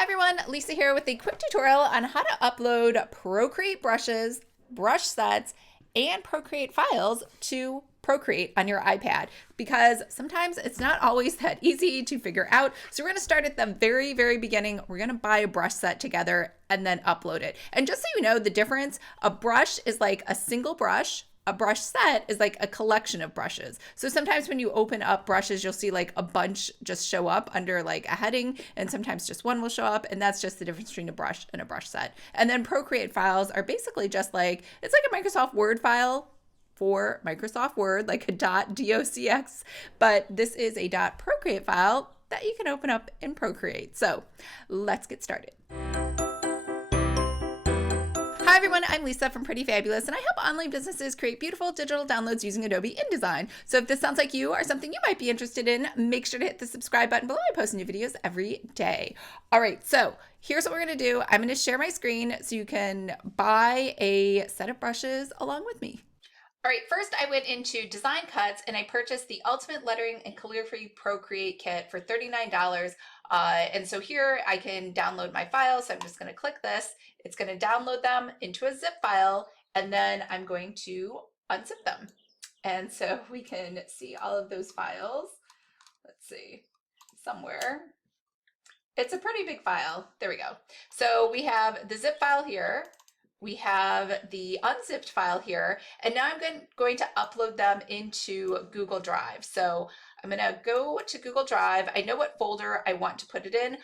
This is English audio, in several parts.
Hi everyone, Lisa here with a quick tutorial on how to upload Procreate brushes, brush sets, and Procreate files to Procreate on your iPad, because sometimes it's not always that easy to figure out. So we're going to start at the very, very beginning. We're going to buy a brush set together and then upload it. And just so you know the difference, a brush is like a single brush. A brush set is like a collection of brushes. So sometimes when you open up brushes, you'll see like a bunch just show up under like a heading, and sometimes just one will show up, and that's just the difference between a brush and a brush set. And then Procreate files are basically just like, it's like a Microsoft Word file for Microsoft Word, like a .docx, but this is a .procreate file that you can open up in Procreate. So let's get started. Hi everyone, I'm Lisa from Pretty Fabulous, and I help online businesses create beautiful digital downloads using Adobe InDesign. So if this sounds like you or something you might be interested in, make sure to hit the subscribe button below. I post new videos every day. All right, so here's what we're gonna do. I'm gonna share my screen so you can buy a set of brushes along with me. All right, first I went into Design Cuts and I purchased the Ultimate Lettering and Calligraphy Procreate Kit for $39. And so here I can download my files. So I'm just going to click this. It's going to download them into a zip file, and then I'm going to unzip them. And so we can see all of those files. Let's see, somewhere. It's a pretty big file. There we go. So we have the zip file here. We have the unzipped file here, and now I'm going to upload them into Google Drive. So I'm going to go to Google Drive. I know what folder I want to put it in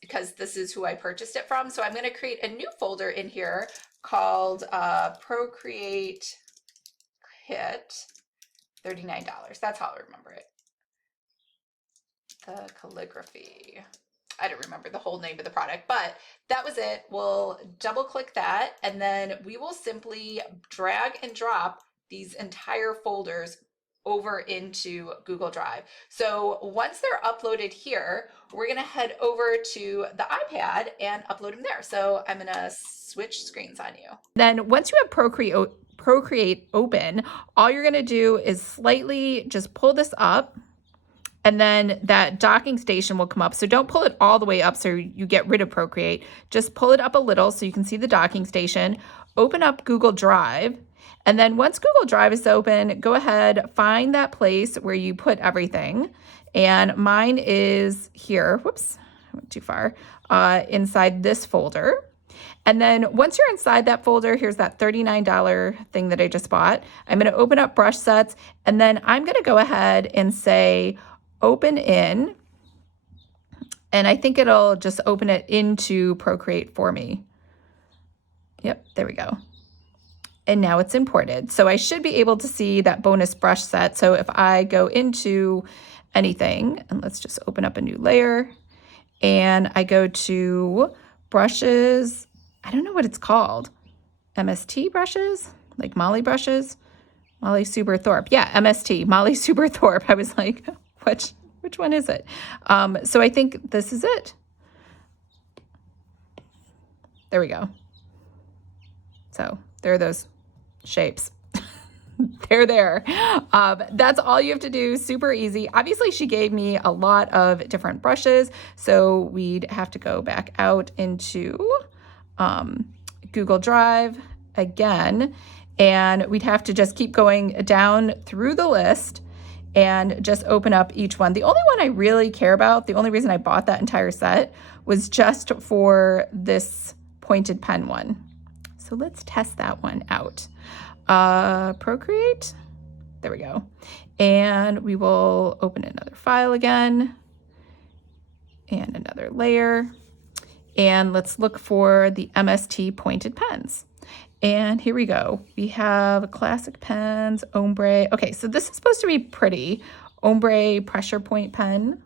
because this is who I purchased it from. So I'm going to create a new folder in here called Procreate Kit, $39. That's how I remember it. The calligraphy. I don't remember the whole name of the product, but that was it. We'll double click that, and then we will simply drag and drop these entire folders over into Google Drive. So once they're uploaded here, we're gonna head over to the iPad and upload them there. So I'm gonna switch screens on you. Then once you have Procreate open, all you're gonna do is slightly just pull this up, and then that docking station will come up. So don't pull it all the way up so you get rid of Procreate. Just pull it up a little so you can see the docking station. Open up Google Drive. And then once Google Drive is open, go ahead, find that place where you put everything. And mine is here. Whoops, I went too far. Inside this folder. And then once you're inside that folder, here's that $39 thing that I just bought. I'm going to open up brush sets, and then I'm going to go ahead and say, open in, and I think it'll just open it into Procreate for me. Yep, there we go. And now it's imported. So I should be able to see that bonus brush set. So if I go into anything, and let's just open up a new layer, and I go to brushes, I don't know what it's called, MST brushes, like Molly brushes, Molly Super Thorpe. Yeah, MST, Molly Super Thorpe. I was like, which one is it? So I think this is it. There we go. So there are those shapes. They're there. That's all you have to do. Super easy. Obviously, she gave me a lot of different brushes, so we'd have to go back out into Google Drive again, and we'd have to just keep going down through the list and just open up each one. The only one I really care about, the only reason I bought that entire set, was just for this pointed pen one. So let's test that one out. Procreate, there we go. And we will open another file again and another layer. And let's look for the MST pointed pens. And here we go. We have classic pens, ombre. Okay, so this is supposed to be pretty. Ombre pressure point pen.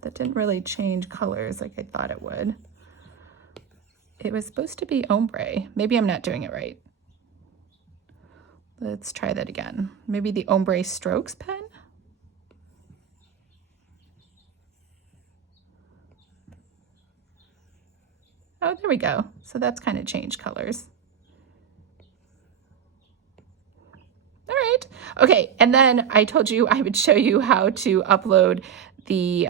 That didn't really change colors like I thought it would. It was supposed to be ombre. Maybe I'm not doing it right. Let's try that again. Maybe the ombre strokes pen? Oh, there we go. So that's kind of changed colors. Okay, and then I told you I would show you how to upload the,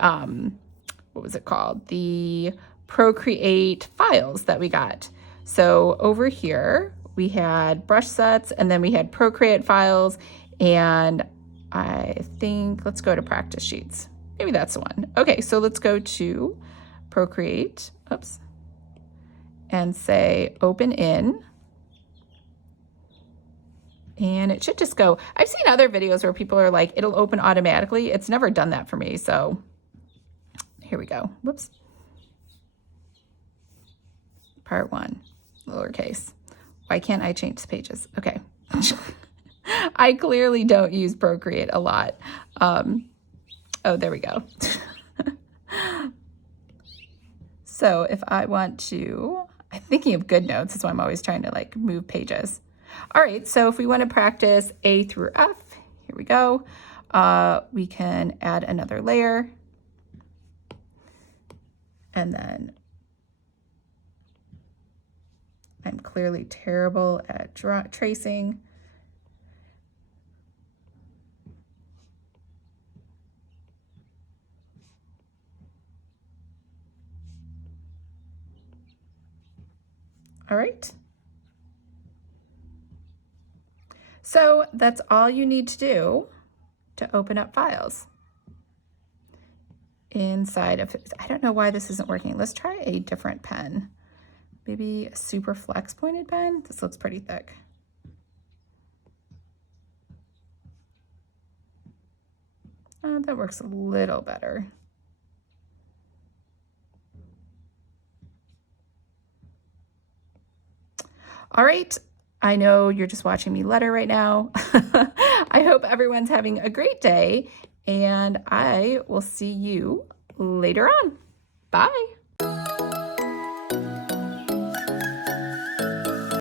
what was it called? The Procreate files that we got. So over here, we had brush sets, and then we had Procreate files, and I think, let's go to practice sheets. Maybe that's the one. Okay, so let's go to Procreate, oops, and say open in. And it should just go. I've seen other videos where people are like, it'll open automatically. It's never done that for me. So here we go. Whoops. Part 1, lowercase. Why can't I change the pages? Okay. I clearly don't use Procreate a lot. Oh, there we go. So if I want to, I'm thinking of GoodNotes. That's why I'm always trying to like move pages. All right, so if we want to practice A through F, here we go. We can add another layer. And then I'm clearly terrible at tracing. All right. So that's all you need to do to open up files inside of, I don't know why this isn't working. Let's try a different pen. Maybe a super flex pointed pen. This looks pretty thick. That works a little better. All right. I know you're just watching me letter right now. I hope everyone's having a great day, and I will see you later on. Bye.